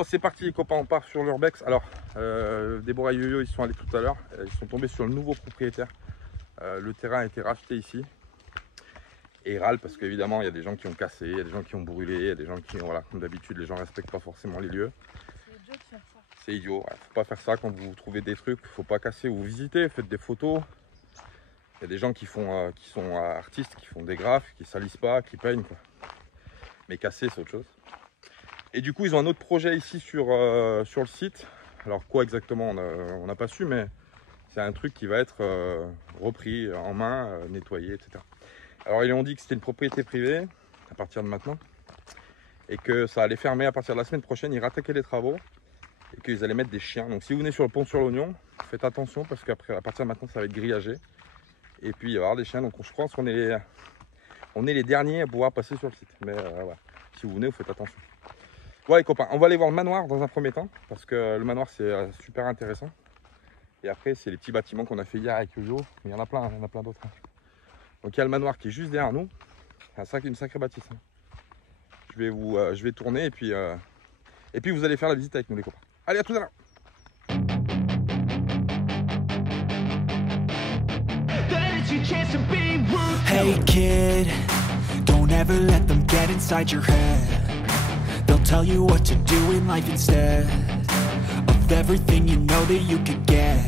Bon, c'est parti les copains, on part sur l'Urbex. Alors, Déborah et Yo-Yo, ils sont allés tout à l'heure. Ils sont tombés sur le nouveau propriétaire. Le terrain a été racheté ici. Et ils râlent parce qu'évidemment, il y a des gens qui ont cassé, il y a des gens qui ont brûlé, il y a des gens qui ont, voilà, comme d'habitude, les gens ne respectent pas forcément les lieux. C'est idiot de faire ça. C'est idiot, ouais. Faut pas faire ça quand vous trouvez des trucs, faut pas casser, vous visitez, faites des photos. Il y a des gens qui sont artistes, qui font des graphes, qui salissent pas, qui peignent, quoi. Mais casser, c'est autre chose. Et du coup, ils ont un autre projet ici sur le site. Alors quoi exactement, on n'a pas su, mais c'est un truc qui va être repris en main, nettoyé, etc. Alors ils ont dit que c'était une propriété privée à partir de maintenant et que ça allait fermer à partir de la semaine prochaine. Ils rattaquaient les travaux et qu'ils allaient mettre des chiens. Donc si vous venez sur le pont sur l'Oignon, faites attention parce qu'après, à partir de maintenant, ça va être grillagé. Et puis il va y avoir des chiens. Donc je pense qu'on est les derniers à pouvoir passer sur le site. Mais voilà. Si vous venez, vous faites attention. Bon les copains, on va aller voir le manoir dans un premier temps parce que le manoir c'est super intéressant. Et après c'est les petits bâtiments qu'on a fait hier avec Yo-Yo. Il y en a plein d'autres. Donc il y a le manoir qui est juste derrière nous. C'est une sacrée bâtisse. Je vais tourner et puis vous allez faire la visite avec nous les copains. Allez, à tout à l'heure. Hey kid, don't ever let them get inside your head. They'll tell you what to do in life instead of everything you know that you could get.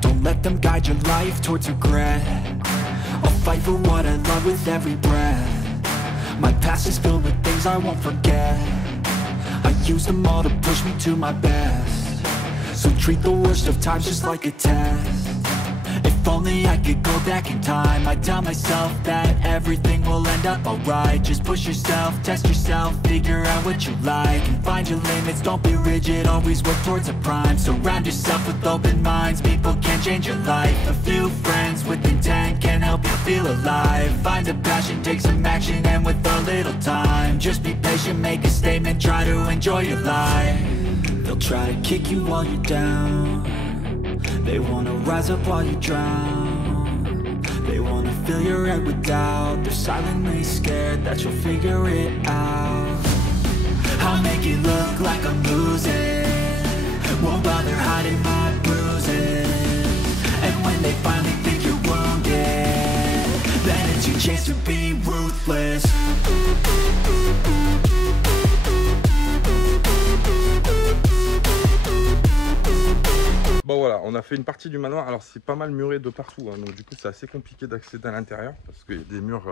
Don't let them guide your life towards regret. I'll fight for what I love with every breath. My past is filled with things I won't forget. I use them all to push me to my best. So treat the worst of times just like a test. If only I could go back in time, I'd tell myself that everything will end up alright. Just push yourself, test yourself, figure out what you like and find your limits, don't be rigid, always work towards a prime. Surround yourself with open minds, people can change your life. A few friends with intent can help you feel alive. Find a passion, take some action, and with a little time, just be patient, make a statement, try to enjoy your life. They'll try to kick you while you're down. They wanna rise up while you drown. They wanna fill your head with doubt. They're silently scared that you'll figure it out. I'll make it look like I'm losing, won't bother hiding my bruises. And when they finally think you're wounded, then it's your chance to be ruthless. Bon voilà, on a fait une partie du manoir. Alors c'est pas mal muré de partout, hein, donc du coup c'est assez compliqué d'accéder à l'intérieur parce qu'il y a des murs,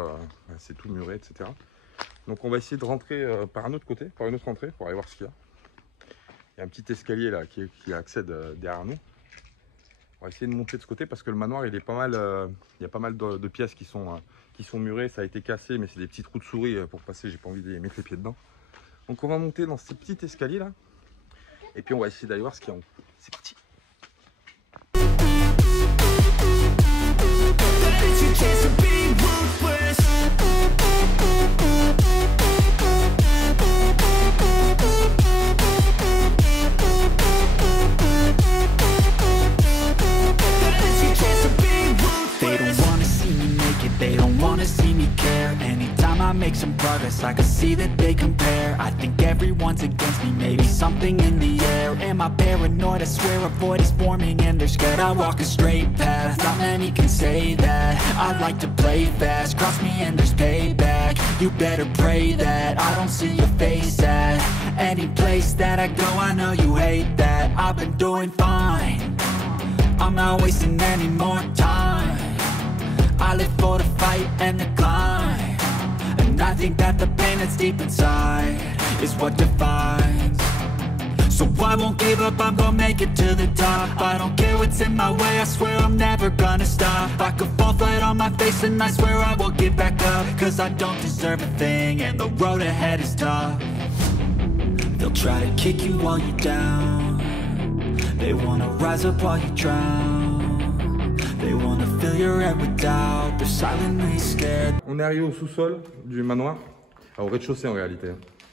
c'est tout muré, etc. Donc on va essayer de rentrer par un autre côté, par une autre entrée, pour aller voir ce qu'il y a. Il y a un petit escalier là qui accède derrière nous. On va essayer de monter de ce côté parce que le manoir il est pas mal, il y a pas mal de pièces qui sont murées, ça a été cassé, mais c'est des petits trous de souris pour passer, j'ai pas envie de mettre les pieds dedans. Donc on va monter dans ces petits escaliers là, et puis on va essayer d'aller voir ce qu'il y a en haut. C'est parti. They don't wanna see me care. Anytime I make some progress, I can see that they compare. I think everyone's against me, maybe something in the air. Am I paranoid? I swear a void is forming and they're scared. I walk a straight path, not many can say that. I like to play fast, cross me and there's payback. You better pray that I don't see your face at any place that I go. I know you hate that. I've been doing fine, I'm not wasting any more time. I live for the fight and the climb, and I think that the pain that's deep inside is what defines. So I won't give up, I'm gonna make it to the top. I don't care what's in my way, I swear I'm never gonna stop. I could fall flat on my face and I swear I will get back up. Cause I don't deserve a thing and the road ahead is tough. They'll try to kick you while you're down. They wanna rise up while you drown. They wanna fill your head with doubt. They're silently scared. On est arrivé au sous-sol du manoir, au rez-de-chaussée en réalité.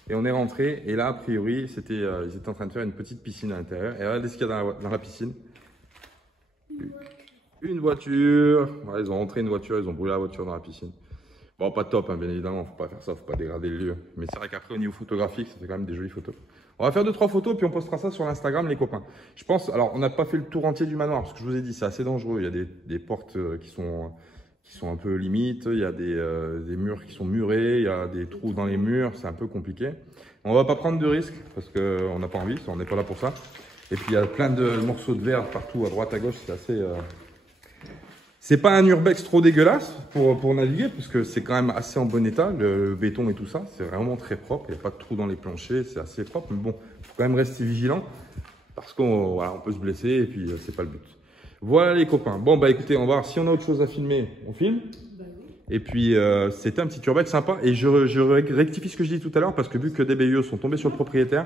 Et on est rentré et là a priori ils étaient en train de faire une petite piscine à l'intérieur. Et regardez ce qu'il y a dans la piscine. Une voiture. Ouais, ils ont rentré une voiture, ils ont brûlé la voiture dans la piscine. Bon, pas top hein, bien évidemment, faut pas faire ça, faut pas dégrader le lieu. Mais c'est vrai qu'après au niveau photographique, ça fait quand même des jolies photos. On va faire 2-3 photos, puis on postera ça sur l'Instagram, les copains. Je pense, alors on n'a pas fait le tour entier du manoir, parce que je vous ai dit, c'est assez dangereux. Il y a des portes qui sont un peu limites, il y a des murs qui sont murés, il y a des trous dans les murs, c'est un peu compliqué. On va pas prendre de risques, parce qu'on n'a pas envie, on n'est pas là pour ça. Et puis il y a plein de morceaux de verre partout, à droite, à gauche, c'est assez... C'est pas un urbex trop dégueulasse pour naviguer, parce que c'est quand même assez en bon état, le béton et tout ça, c'est vraiment très propre, il n'y a pas de trous dans les planchers, c'est assez propre, mais bon, il faut quand même rester vigilant, parce qu'on voilà, on peut se blesser, et puis c'est pas le but. Voilà les copains, bon bah écoutez, on va voir si on a autre chose à filmer, on filme. Et puis c'était un petit urbex sympa, et je rectifie ce que je dis tout à l'heure, parce que vu que des BUE sont tombés sur le propriétaire,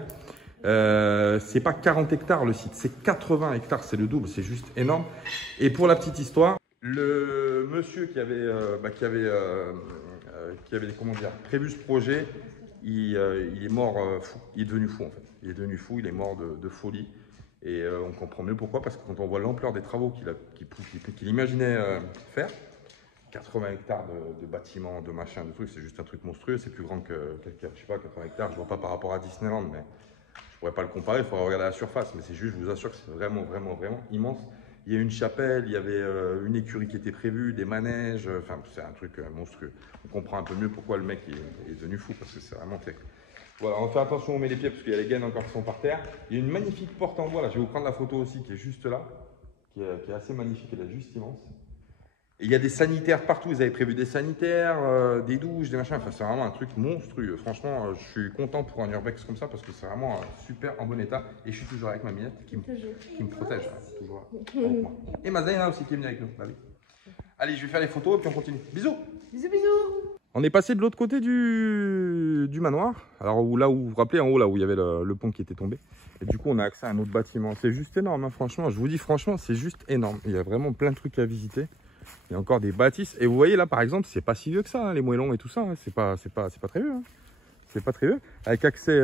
c'est pas 40 hectares le site, c'est 80 hectares, c'est le double, c'est juste énorme. Et pour la petite histoire, le monsieur qui avait comment dire, prévu ce projet, il est mort fou. Il est devenu fou en fait. Il est devenu fou, il est mort de folie. Et on comprend mieux pourquoi, parce que quand on voit l'ampleur des travaux qu'il imaginait faire, 80 hectares de bâtiments, de machins, de trucs, c'est juste un truc monstrueux. C'est plus grand que, je sais pas, 80 hectares. Je vois pas par rapport à Disneyland, mais je pourrais pas le comparer. Il faudrait regarder la surface. Mais c'est juste, je vous assure que c'est vraiment, vraiment, vraiment immense. Il y a une chapelle, il y avait une écurie qui était prévue, des manèges, enfin c'est un truc monstrueux. On comprend un peu mieux pourquoi le mec est devenu fou, parce que c'est vraiment terrible. Voilà, on fait attention où on met les pieds, parce qu'il y a les gaines encore qui sont par terre. Il y a une magnifique porte en bois, là, je vais vous prendre la photo aussi, qui est juste là, qui est assez magnifique, elle est juste immense. Et il y a des sanitaires partout, ils avaient prévu des sanitaires, des douches, des machins, enfin c'est vraiment un truc monstrueux. Franchement, je suis content pour un urbex comme ça, parce que c'est vraiment super en bon état. Et je suis toujours avec ma minette qui me protège, toujours avec moi. Et ma Zaina aussi qui est venue avec nous. Bah oui. Allez, je vais faire les photos et puis on continue. Bisous. Bisous, bisous. On est passé de l'autre côté du manoir. Alors là où vous vous rappelez, en haut, là où il y avait le pont qui était tombé. Et du coup, on a accès à un autre bâtiment. C'est juste énorme, hein, franchement. Je vous dis, franchement, c'est juste énorme. Il y a vraiment plein de trucs à visiter. Il y a encore des bâtisses. Et vous voyez là, par exemple, c'est pas si vieux que ça, hein, les moellons et tout ça. Hein. C'est pas très vieux. Hein. C'est pas très vieux. Avec accès,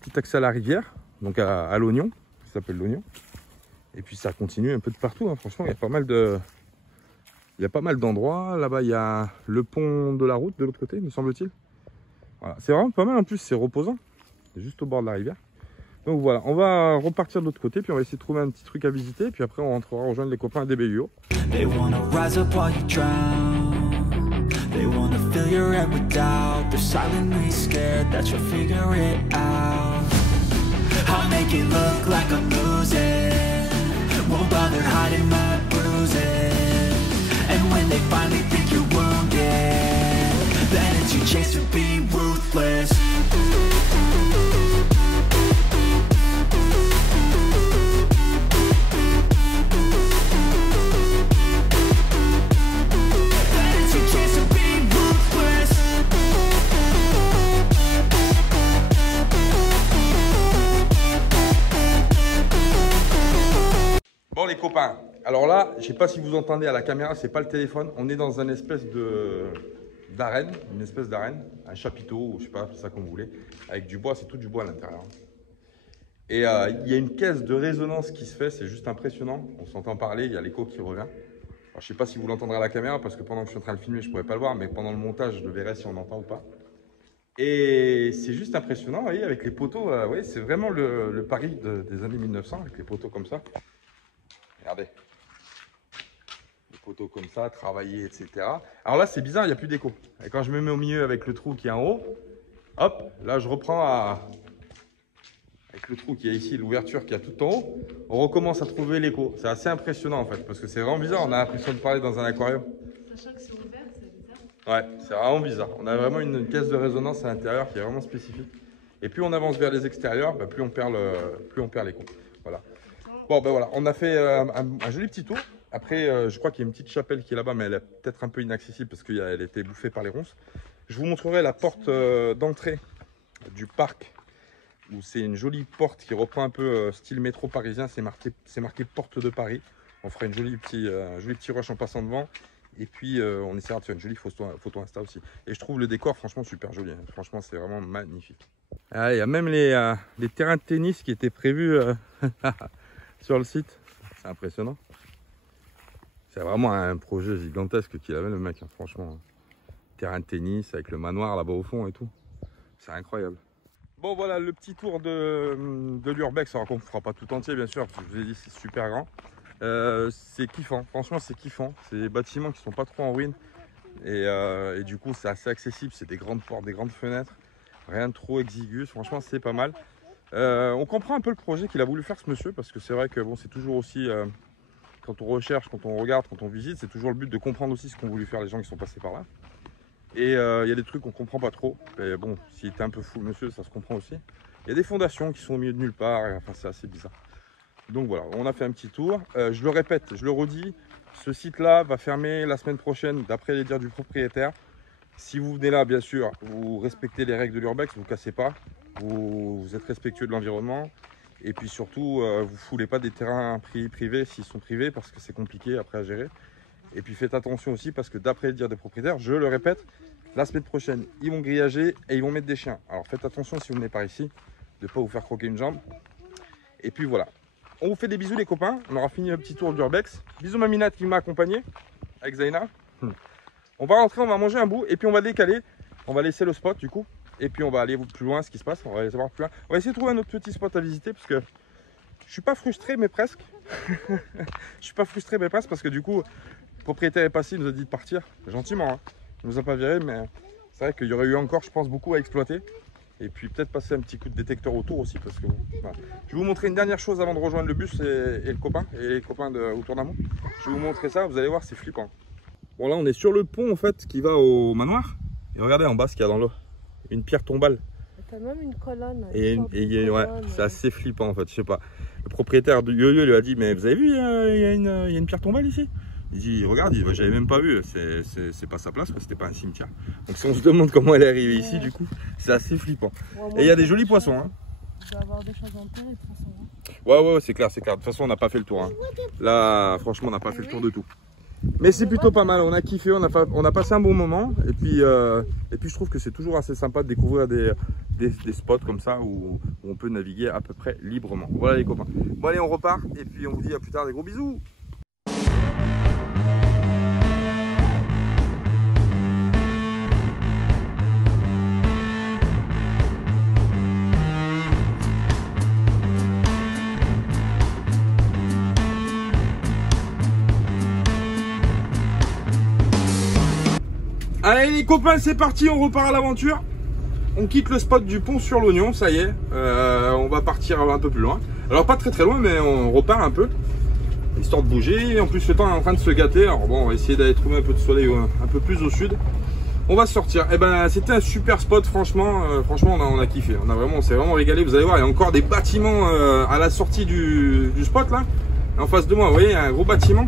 petit accès à la rivière, donc à l'oignon, ça s'appelle l'oignon. Et puis ça continue un peu de partout. Hein. Franchement, il y a pas mal de... Il y a pas mal d'endroits. Là-bas, il y a le pont de la route de l'autre côté, me semble-t-il. Voilà. C'est vraiment pas mal. En plus, c'est reposant. C'est juste au bord de la rivière. Donc voilà, on va repartir de l'autre côté. Puis on va essayer de trouver un petit truc à visiter. Puis après, on rentrera rejoindre les copains à DBUO. They wanna rise up while you drown. They wanna fill your head with doubt. They're silently scared that you'll figure it out. I'll make it look like I'm losing. Won't bother hiding my bruises. And when they finally think you're wounded, then it's your chance to be ruthless. Bon les copains, alors là, je sais pas si vous entendez à la caméra, c'est pas le téléphone, on est dans une espèce d'arène, un chapiteau, ou je sais pas, ça comme vous voulez, avec du bois, c'est tout du bois à l'intérieur. Et il y a une caisse de résonance qui se fait, c'est juste impressionnant, on s'entend parler, il y a l'écho qui revient. Alors, je sais pas si vous l'entendrez à la caméra, parce que pendant que je suis en train de filmer, je pourrais pas le voir, mais pendant le montage, je le verrai si on entend ou pas. Et c'est juste impressionnant, vous voyez, avec les poteaux, ouais, c'est vraiment le Paris des années 1900, avec les poteaux comme ça. Regardez, des poteaux comme ça, travaillés, etc. Alors là, c'est bizarre, il n'y a plus d'écho. Et quand je me mets au milieu avec le trou qui est en haut, hop, là, je reprends avec le trou qui est ici, l'ouverture qui est tout en haut, on recommence à trouver l'écho. C'est assez impressionnant en fait, parce que c'est vraiment bizarre. On a l'impression de parler dans un aquarium. Sachant que c'est ouvert, c'est bizarre. Ouais, c'est vraiment bizarre. On a vraiment une caisse de résonance à l'intérieur qui est vraiment spécifique. Et plus on avance vers les extérieurs, bah, plus on perd l'écho. Voilà. Bon, ben voilà, on a fait un joli petit tour. Après, je crois qu'il y a une petite chapelle qui est là-bas, mais elle est peut-être un peu inaccessible parce qu'elle a été bouffée par les ronces. Je vous montrerai la porte d'entrée du parc, où c'est une jolie porte qui reprend un peu style métro parisien. C'est marqué Porte de Paris. On fera un joli petit rush en passant devant. Et puis, on essaiera de faire une jolie photo Insta aussi. Et je trouve le décor franchement super joli. Hein. Franchement, c'est vraiment magnifique. Ah, il y a même les terrains de tennis qui étaient prévus sur le site. C'est impressionnant. C'est vraiment un projet gigantesque qu'il avait le mec, hein, franchement. Terrain de tennis avec le manoir là-bas au fond et tout. C'est incroyable. Bon voilà le petit tour de l'Urbex, alors qu'on ne fera pas tout entier bien sûr, parce que je vous ai dit c'est super grand. C'est kiffant, franchement c'est kiffant, c'est des bâtiments qui sont pas trop en ruine et du coup c'est assez accessible, c'est des grandes portes, des grandes fenêtres, rien de trop exigu, franchement c'est pas mal. On comprend un peu le projet qu'il a voulu faire ce monsieur, parce que c'est vrai que bon, c'est toujours aussi, quand on recherche, quand on regarde, quand on visite, c'est toujours le but de comprendre aussi ce qu'ont voulu faire les gens qui sont passés par là. Et il y a des trucs qu'on comprend pas trop. Et bon, s'il était un peu fou, le monsieur, ça se comprend aussi. Il y a des fondations qui sont au milieu de nulle part. Et, enfin, c'est assez bizarre. Donc voilà, on a fait un petit tour. Je le répète, je le redis. Ce site-là va fermer la semaine prochaine, d'après les dires du propriétaire. Si vous venez là, bien sûr, vous respectez les règles de l'Urbex, vous ne cassez pas. Vous êtes respectueux de l'environnement. Et puis surtout, vous ne foulez pas des terrains privés s'ils sont privés, parce que c'est compliqué après à gérer. Et puis faites attention aussi, parce que d'après le dire des propriétaires, je le répète, la semaine prochaine, ils vont grillager et ils vont mettre des chiens. Alors faites attention si vous venez par ici, de ne pas vous faire croquer une jambe. Et puis voilà. On vous fait des bisous les copains. On aura fini le petit tour d'Urbex. Bisous Maminate qui m'a accompagné avec Zaina. On va rentrer, on va manger un bout et puis on va décaler. On va laisser le spot du coup. Et puis on va aller plus loin ce qui se passe. On va aller voir plus loin. On va essayer de trouver un autre petit spot à visiter, parce que je suis pas frustré mais presque. Je suis pas frustré mais presque, parce que du coup, le propriétaire est passé, il nous a dit de partir gentiment. Hein. Il nous a pas viré, mais c'est vrai qu'il y aurait eu encore, je pense, beaucoup à exploiter. Et puis peut-être passer un petit coup de détecteur autour aussi, parce que voilà. Je vais vous montrer une dernière chose avant de rejoindre le bus et le copain et les copains autour d'Amont. Je vais vous montrer ça, vous allez voir, c'est flippant. Bon là on est sur le pont en fait qui va au manoir. Et regardez en bas ce qu'il y a dans l'eau. Une pierre tombale. T'as même une colonne. Ouais, c'est assez flippant en fait, je sais pas. Le propriétaire de Yo-Yo lui a dit, mais vous avez vu, il y a une pierre tombale ici? Il dit, regarde, j'avais même pas vu, c'est pas sa place, c'était pas un cimetière. Donc si on se demande comment elle est arrivée ici, du coup, c'est assez flippant. Et il y a des jolis poissons. Hein. Il doit y avoir des choses enterrées de toute façon. Ouais, c'est clair, c'est clair. De toute façon, on n'a pas fait le tour. Hein. Là, franchement, on n'a pas fait le tour de tout. Mais c'est plutôt pas mal, on a kiffé, on a passé un bon moment. Et puis je trouve que c'est toujours assez sympa de découvrir des spots comme ça où on peut naviguer à peu près librement. Voilà les copains. Bon allez, on repart et puis on vous dit à plus tard, des gros bisous. Allez les copains, c'est parti, on repart à l'aventure. On quitte le spot du pont sur l'Oignon, ça y est. On va partir un peu plus loin. Alors pas très loin, mais on repart un peu, histoire de bouger. En plus le temps est en train de se gâter. Alors bon, on va essayer d'aller trouver un peu de soleil un peu plus au sud. On va sortir. Et ben c'était un super spot, franchement. Franchement on a kiffé. On s'est vraiment régalé. Vous allez voir, il y a encore des bâtiments à la sortie du spot là. En face de moi, vous voyez, il y a un gros bâtiment.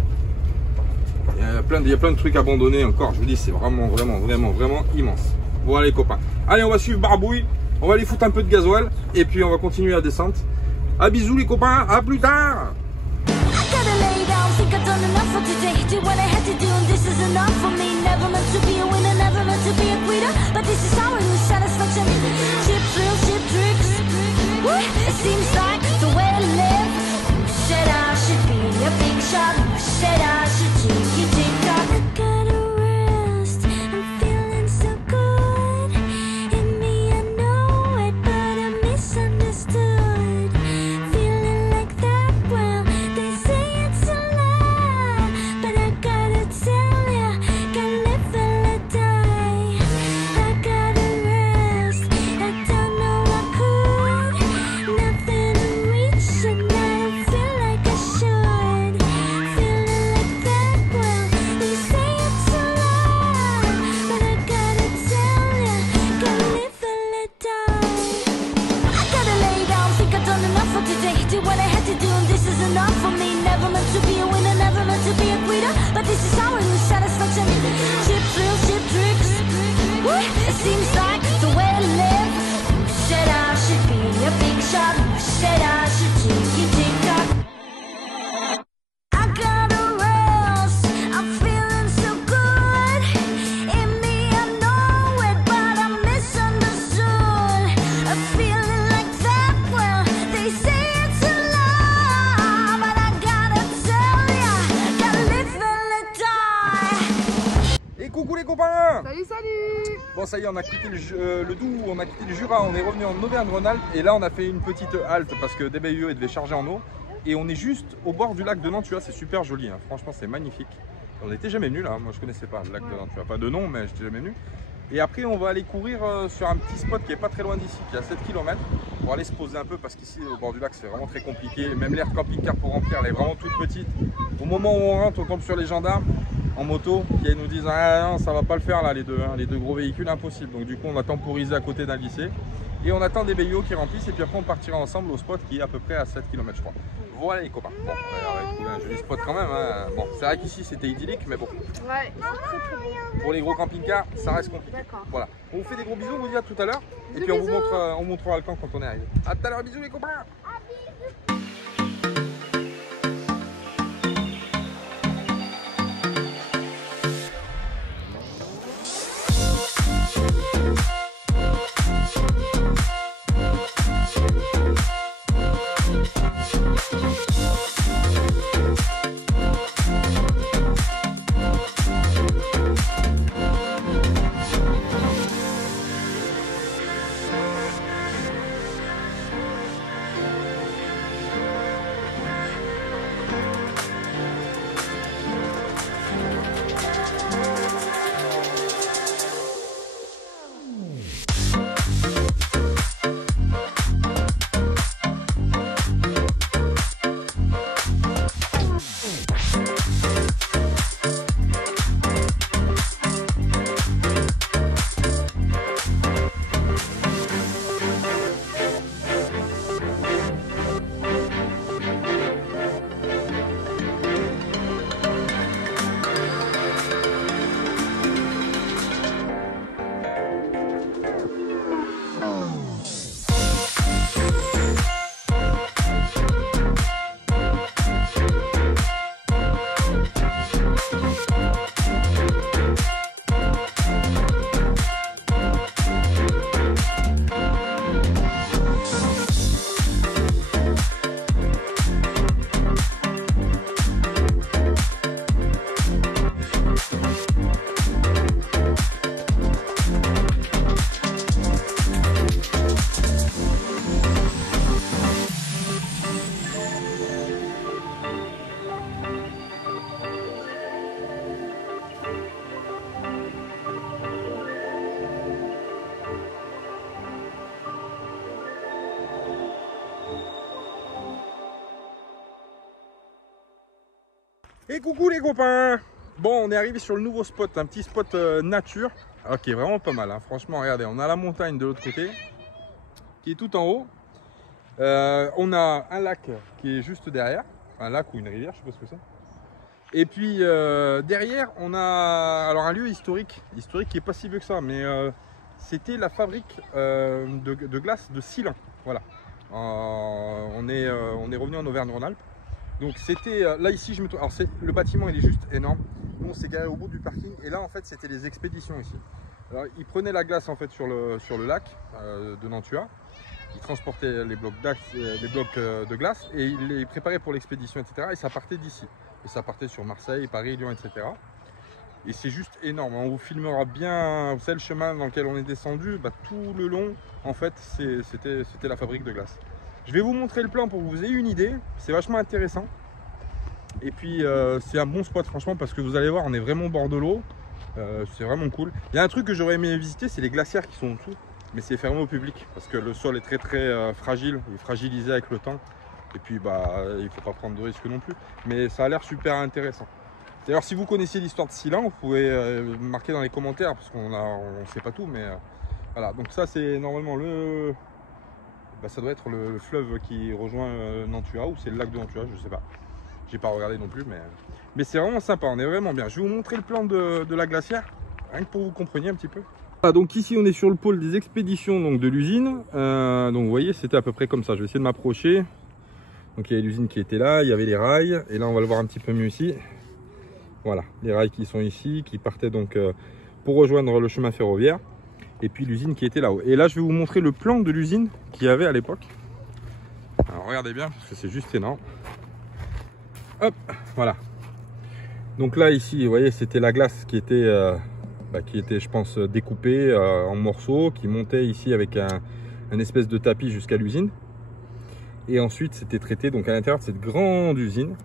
Il y a plein de trucs abandonnés encore, je vous dis, c'est vraiment immense. Voilà les copains. Allez, on va suivre Barbouille, on va aller foutre un peu de gasoil et puis on va continuer la descente. À bisous les copains, à plus tard. copains. Salut, salut. Bon, ça y est, on a quitté le Doubs, on a quitté le Jura, on est revenu en Auvergne-Rhône-Alpes. Et là, on a fait une petite halte parce que DBUE devait charger en eau. Et on est juste au bord du lac de Nantua, c'est super joli, hein. Franchement, c'est magnifique. On n'était jamais venu là, moi je connaissais pas le lac de Nantua, pas de nom, mais je n'étais jamais venu. Et après, on va aller courir sur un petit spot qui est pas très loin d'ici, qui est à 7 km, pour aller se poser un peu parce qu'ici, au bord du lac, c'est vraiment très compliqué. Même l'aire camping-car pour remplir, elle est vraiment toute petite. Au moment où on rentre, on tombe sur les gendarmes en moto qui nous disent ah non, ça va pas le faire là, les deux gros véhicules, impossible. Donc du coup, on va temporiser à côté d'un lycée et on attend des BIO qui remplissent et puis après, on partira ensemble au spot qui est à peu près à 7 km, je crois. Voilà les copains. Bon, on va trouver un joli spot quand même, hein. Bon, c'est vrai qu'ici c'était idyllique, mais bon. Ouais, c'est très très bien. Pour les gros camping-cars, ça reste compliqué. D'accord. Voilà. On vous fait des gros bisous, on vous dit à tout à l'heure. Et Bisous, puis on vous bisous. montre, on montrera le camp quand on est arrivé. À tout à l'heure, bisous les copains. Et coucou les copains. Bon, on est arrivé sur le nouveau spot, un petit spot nature. Alors qui est vraiment pas mal, hein. Franchement, regardez, on a la montagne de l'autre côté, qui est tout en haut. On a un lac qui est juste derrière, un lac ou une rivière, je sais pas ce que c'est. Et puis derrière, on a alors un lieu historique qui est pas si vieux que ça, mais c'était la fabrique de glace de Silan. Voilà. On est revenu en Auvergne-Rhône-Alpes. Donc c'était là ici, je me trouve. Alors le bâtiment il est juste énorme. Nous on s'est garé au bout du parking et là en fait c'était les expéditions ici. Alors ils prenaient la glace en fait sur le lac de Nantua. Ils transportaient les blocs de glace et ils les préparaient pour l'expédition, etc. Et ça partait d'ici. Et ça partait sur Marseille, Paris, Lyon, etc. Et c'est juste énorme. On vous filmera bien, vous savez, le chemin dans lequel on est descendu, bah, tout le long, en fait, c'était la fabrique de glace. Je vais vous montrer le plan pour que vous ayez une idée. C'est vachement intéressant. Et puis, c'est un bon spot, franchement, parce que vous allez voir, on est vraiment au bord de l'eau. C'est vraiment cool. Il y a un truc que j'aurais aimé visiter, c'est les glacières qui sont en dessous. Mais c'est fermé au public, parce que le sol est très très fragile, il est fragilisé avec le temps. Et puis, bah, il ne faut pas prendre de risques non plus. Mais ça a l'air super intéressant. D'ailleurs, si vous connaissez l'histoire de Silan, vous pouvez marquer dans les commentaires, parce qu'on ne sait pas tout, mais voilà. Donc ça, c'est normalement ça doit être le fleuve qui rejoint Nantua, ou c'est le lac de Nantua, je sais pas. J'ai pas regardé non plus, mais c'est vraiment sympa, on est vraiment bien. Je vais vous montrer le plan de la glacière, rien que pour que vous compreniez un petit peu. Voilà, donc ici, on est sur le pôle des expéditions donc, de l'usine. Donc vous voyez, c'était à peu près comme ça. Je vais essayer de m'approcher. Donc il y avait l'usine qui était là, il y avait les rails, et là on va le voir un petit peu mieux ici. Voilà, les rails qui sont ici, qui partaient donc pour rejoindre le chemin ferroviaire. Et puis l'usine qui était là-haut. Et là je vais vous montrer le plan de l'usine qu'il y avait à l'époque. Alors regardez bien, parce que c'est juste énorme. Hop, voilà. Donc là ici, vous voyez, c'était la glace qui était qui était, je pense, découpé en morceaux, qui montait ici avec un espèce de tapis jusqu'à l'usine. Et ensuite, c'était traité donc à l'intérieur de cette grande usine.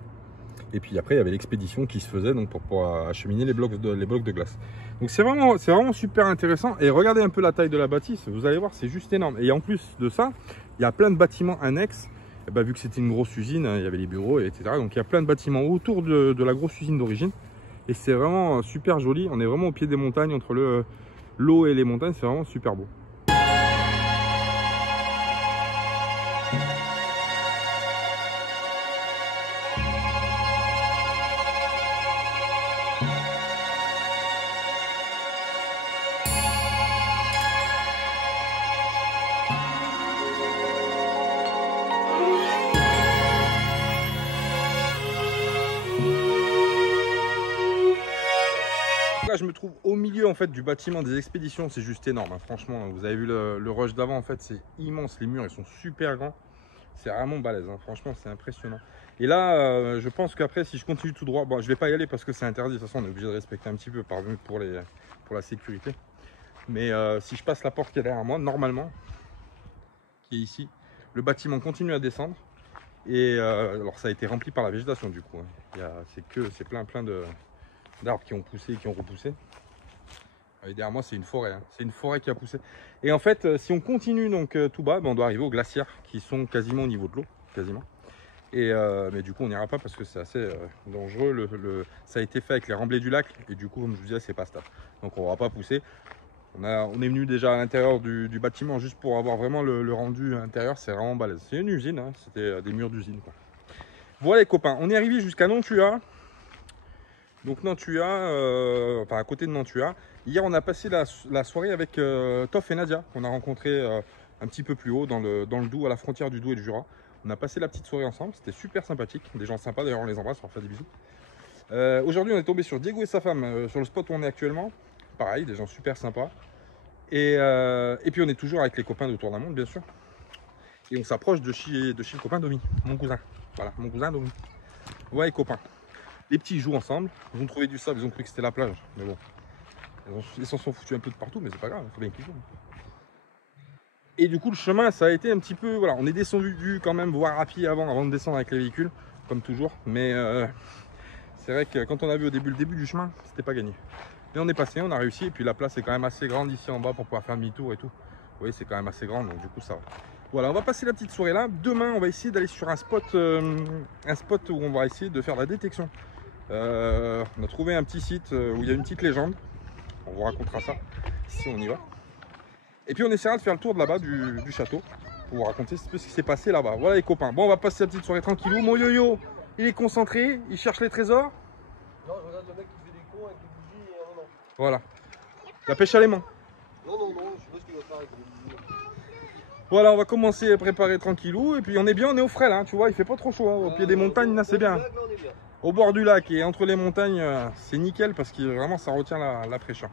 Et puis après, il y avait l'expédition qui se faisait donc pour pouvoir acheminer les blocs de glace. Donc c'est vraiment super intéressant. Et regardez un peu la taille de la bâtisse, vous allez voir, c'est juste énorme. Et en plus de ça, il y a plein de bâtiments annexes. Et bah, vu que c'était une grosse usine, il y avait les bureaux, etc. Donc il y a plein de bâtiments autour de la grosse usine d'origine. Et c'est vraiment super joli. On est vraiment au pied des montagnes, entre l'eau et les montagnes. C'est vraiment super beau. Là, je me trouve au milieu en fait du bâtiment des expéditions, c'est juste énorme, hein. Franchement, vous avez vu le rush d'avant, en fait c'est immense, les murs ils sont super grands, c'est vraiment balèze, hein. Franchement c'est impressionnant. Et là je pense qu'après si je continue tout droit, bon je vais pas y aller parce que c'est interdit, de toute façon on est obligé de respecter un petit peu pour la sécurité, mais si je passe la porte qui est derrière moi, normalement, qui est ici, le bâtiment continue à descendre. Et alors ça a été rempli par la végétation du coup, hein. C'est plein d'arbres qui ont poussé, qui ont repoussé. Et derrière moi c'est une forêt, hein. C'est une forêt qui a poussé. Et en fait si on continue donc tout bas, on doit arriver aux glacières qui sont quasiment au niveau de l'eau, quasiment. Et mais du coup on n'ira pas parce que c'est assez dangereux. Ça a été fait avec les remblais du lac et du coup comme je vous disais c'est pas stable. Donc on va pas pousser. On est venu déjà à l'intérieur du bâtiment juste pour avoir vraiment le rendu intérieur, c'est vraiment balèze. C'est une usine, hein. C'était des murs d'usine quoi. Voilà les copains, on est arrivé jusqu'à Nantua. Donc Nantua, enfin à côté de Nantua. Hier on a passé la soirée avec Toff et Nadia, qu'on a rencontré un petit peu plus haut dans le Doubs, à la frontière du Doubs et du Jura. On a passé la petite soirée ensemble, c'était super sympathique, des gens sympas, d'ailleurs on les embrasse, on leur fait des bisous. Aujourd'hui on est tombé sur Diego et sa femme, sur le spot où on est actuellement. Pareil, des gens super sympas. Et puis on est toujours avec les copains de Tour d'un Monde bien sûr. Et on s'approche de chez le copain Domi, mon cousin. Voilà, mon cousin Domi. Ouais, copains. Les petits jouent ensemble, ils ont trouvé du sable, ils ont cru que c'était la plage. Mais bon, ils s'en sont foutus un peu de partout, mais c'est pas grave, il faut bien qu'ils jouent. Et du coup, le chemin, ça a été un petit peu... Voilà, on est descendu quand même, voir à pied avant de descendre avec les véhicules, comme toujours. Mais c'est vrai que quand on a vu le début du chemin, c'était pas gagné. Mais on est passé, on a réussi, et puis la place est quand même assez grande ici en bas pour pouvoir faire demi-tour et tout. Vous voyez, c'est quand même assez grand, donc du coup ça va. Voilà, on va passer la petite soirée là. Demain, on va essayer d'aller sur un spot où on va essayer de faire la détection. On a trouvé un petit site où il y a une petite légende. On vous racontera ça si on y va. Et puis on essaiera de faire le tour de là-bas du château pour vous raconter un peu ce qui s'est passé là-bas. Voilà les copains. Bon, on va passer la petite soirée tranquillou. Mon yo-yo, il est concentré, il cherche les trésors. Non, je regarde le mec qui fait des cons avec des bougies et non. Voilà. La pêche à l'aimant. Non, je sais pas ce qu'il va faire avec les bougies. Voilà, on va commencer à préparer tranquillou. Et puis on est bien, on est au frais là, hein, tu vois, il fait pas trop chaud. Hein. Au pied des montagnes, là c'est bien. Au bord du lac et entre les montagnes, c'est nickel parce que vraiment ça retient la fraîcheur.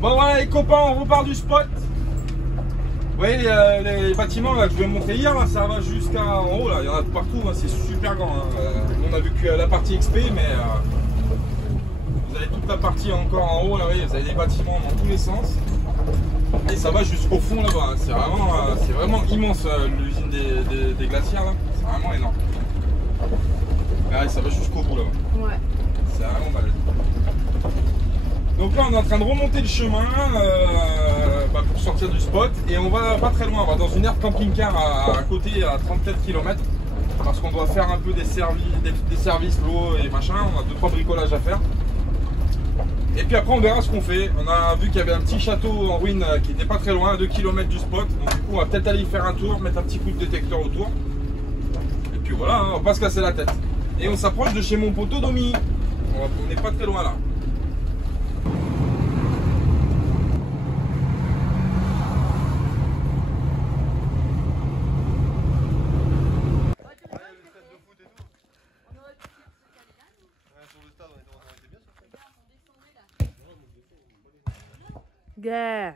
Bon voilà les copains, on repart du spot. Vous voyez les bâtiments là, que je vous ai montré hier, là, ça va jusqu'à en haut, là, il y en a de partout, hein, c'est super grand. Hein. On a vu que la partie XP, mais vous avez toute la partie encore en haut, là, vous voyez, vous avez des bâtiments dans tous les sens. Et ça va jusqu'au fond là-bas, hein. C'est vraiment immense l'usine des glacières là, c'est vraiment énorme. Là, ça va jusqu'au bout là-bas. Ouais. C'est vraiment balèze. Donc là on est en train de remonter le chemin pour sortir du spot et on va pas très loin, on va dans une aire de camping-car à côté à 34 km parce qu'on doit faire un peu des services, l'eau et machin, on a 2-3 bricolages à faire. Et puis après on verra ce qu'on fait. On a vu qu'il y avait un petit château en ruine qui n'était pas très loin, à 2 km du spot. Donc du coup on va peut-être aller y faire un tour, mettre un petit coup de détecteur autour. Et puis voilà, hein, on va pas se casser la tête. Et on s'approche de chez mon poteau Domi. On n'est pas très loin là. Guerre.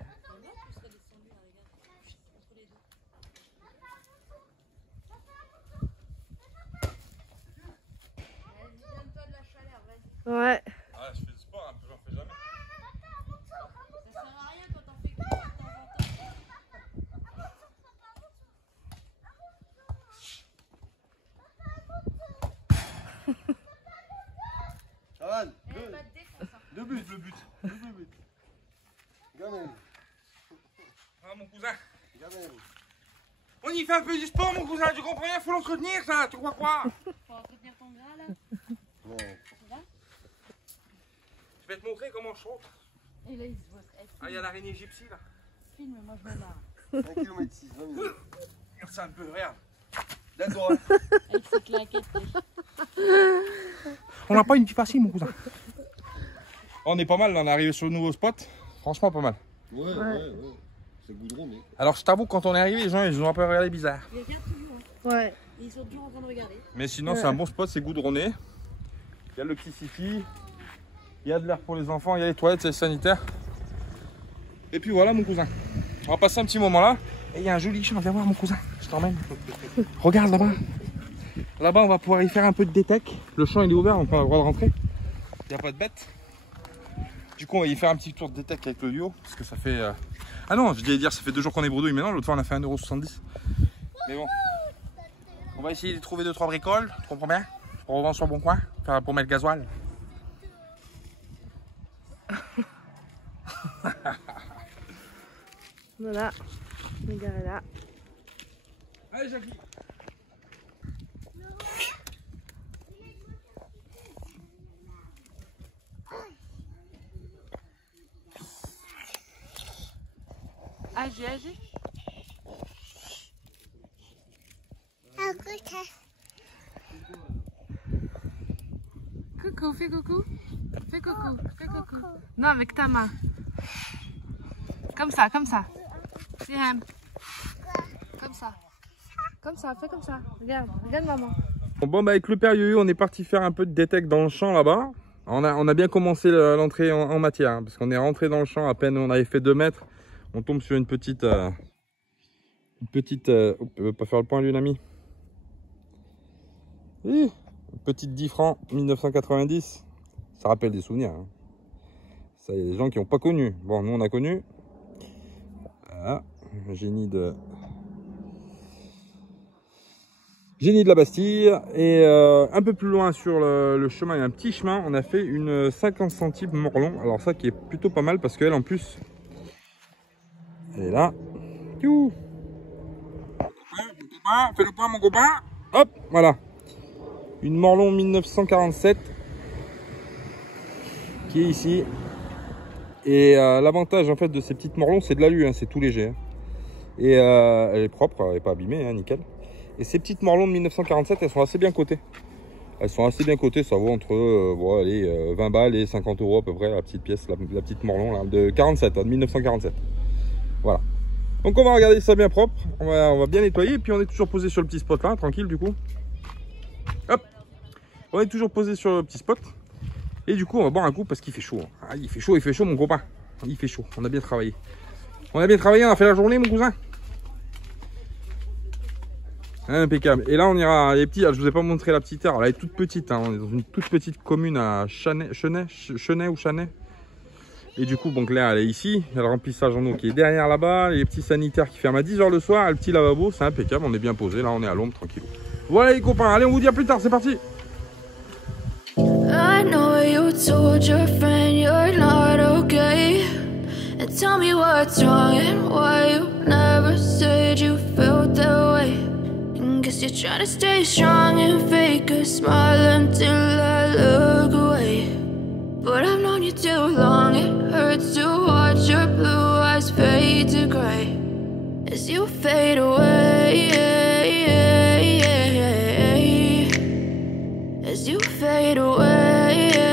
Ouais. Ah, je fais du sport un peu, j'en fais jamais. Ça sert à rien quand on fait que de temps en temps. Charan, Pas de défense. deux buts, le but. Double but. Gamin, Ah mon cousin. gamin. On y fait un peu du sport mon cousin, tu comprends rien, faut l'entretenir ça, tu crois quoi? Faut entretenir ton gras là. Non. Je vais te montrer comment je saute. Et là il se voit. Ah, il y a l'araignée gypsy là. Filme, moi je me marre. 1 km 6, 20 minutes. Regarde ça un peu, regarde. D'accord. Avec ses claquettes. On n'a pas une vie facile mon cousin. On est pas mal là, on est arrivé sur le nouveau spot. Franchement pas mal. Ouais. C'est goudronné. Alors je t'avoue quand on est arrivé les gens ils nous ont un peu regardé bizarre. Ils regardent toujours. Ouais. Ils sont toujours en train de regarder. Mais sinon Ouais. c'est un bon spot, c'est goudronné. Il y a le petit sifi. Il y a de l'air pour les enfants, il y a les toilettes, c'est sanitaire. Et puis voilà mon cousin. On va passer un petit moment là. Et il y a un joli champ, viens voir mon cousin, je t'emmène. Regarde là-bas. Là-bas on va pouvoir y faire un peu de détec. Le champ il est ouvert, donc on a le droit de rentrer. Il n'y a pas de bête. Du coup on va y faire un petit tour de détec avec le duo. Parce que ça fait... Ah non, je devais dire ça fait 2 jours qu'on est bredouille, mais non, l'autre fois on a fait 1,70 €. Mais bon. On va essayer de trouver 2-3 bricoles, tu comprends bien? Pour revendre sur le bon coin, pour mettre le gasoil. Voilà. Regarde là. Allez Jackie. Agis. Coucou, fais coucou. Fais coucou, fais coucou. Non, avec ta main. Comme ça. Viens. Comme ça. Fais comme ça. Regarde maman. Bon bah avec le père Yoyo on est parti faire un peu de détec dans le champ là-bas. On a bien commencé l'entrée en matière hein, parce qu'on est rentré dans le champ à peine on avait fait 2 mètres. On tombe sur une petite oh, on veut pas faire le point lui l'ami. Une petite 10 francs 1990. Ça rappelle des souvenirs hein. Ça y a des gens qui n'ont pas connu. Bon nous on a connu. Voilà. Génie de la Bastille. Et un peu plus loin sur le chemin, il y a un petit chemin. On a fait une 50 centimes morlon. Alors ça qui est plutôt pas mal parce qu'elle en plus, elle est là. Mon copain, fais le point mon copain. Hop, voilà. Une morlon 1947 qui est ici. Et l'avantage en fait de ces petites morlons, c'est de l'alu, hein, c'est tout léger. Hein. Et elle est propre, elle n'est pas abîmée, hein, nickel. Et ces petites morlons de 1947, elles sont assez bien cotées. Elles sont assez bien cotées, ça vaut entre bon, allez, 20 balles et 50 € à peu près, la petite pièce, la petite morlon là, de 47, hein, de 1947. Voilà. Donc on va regarder ça bien propre, on va bien nettoyer. Et puis on est toujours posé sur le petit spot là, tranquille du coup. Hop. On est toujours posé sur le petit spot. Et du coup on va boire un coup parce qu'il fait chaud. Ah, il fait chaud mon copain. Il fait chaud, on a bien travaillé. On a fait la journée mon cousin. Impeccable. Et là on ira les petits. Je vous ai pas montré la petite terre. Elle est toute petite. Hein. On est dans une toute petite commune à Chenay. Et du coup bon Claire elle est ici. Il y a le remplissage en eau qui est derrière là-bas. Les petits sanitaires qui ferment à 10 h le soir. Le petit lavabo, c'est impeccable. On est bien posé. Là on est à l'ombre tranquille. Voilà les copains. Allez on vous dit à plus tard. C'est parti. I know you told your friend you're not okay. And tell me what's wrong and why you never said you felt that way. And guess you're trying to stay strong and fake a smile until I look away. But I've known you too long. you fade away, as you fade away.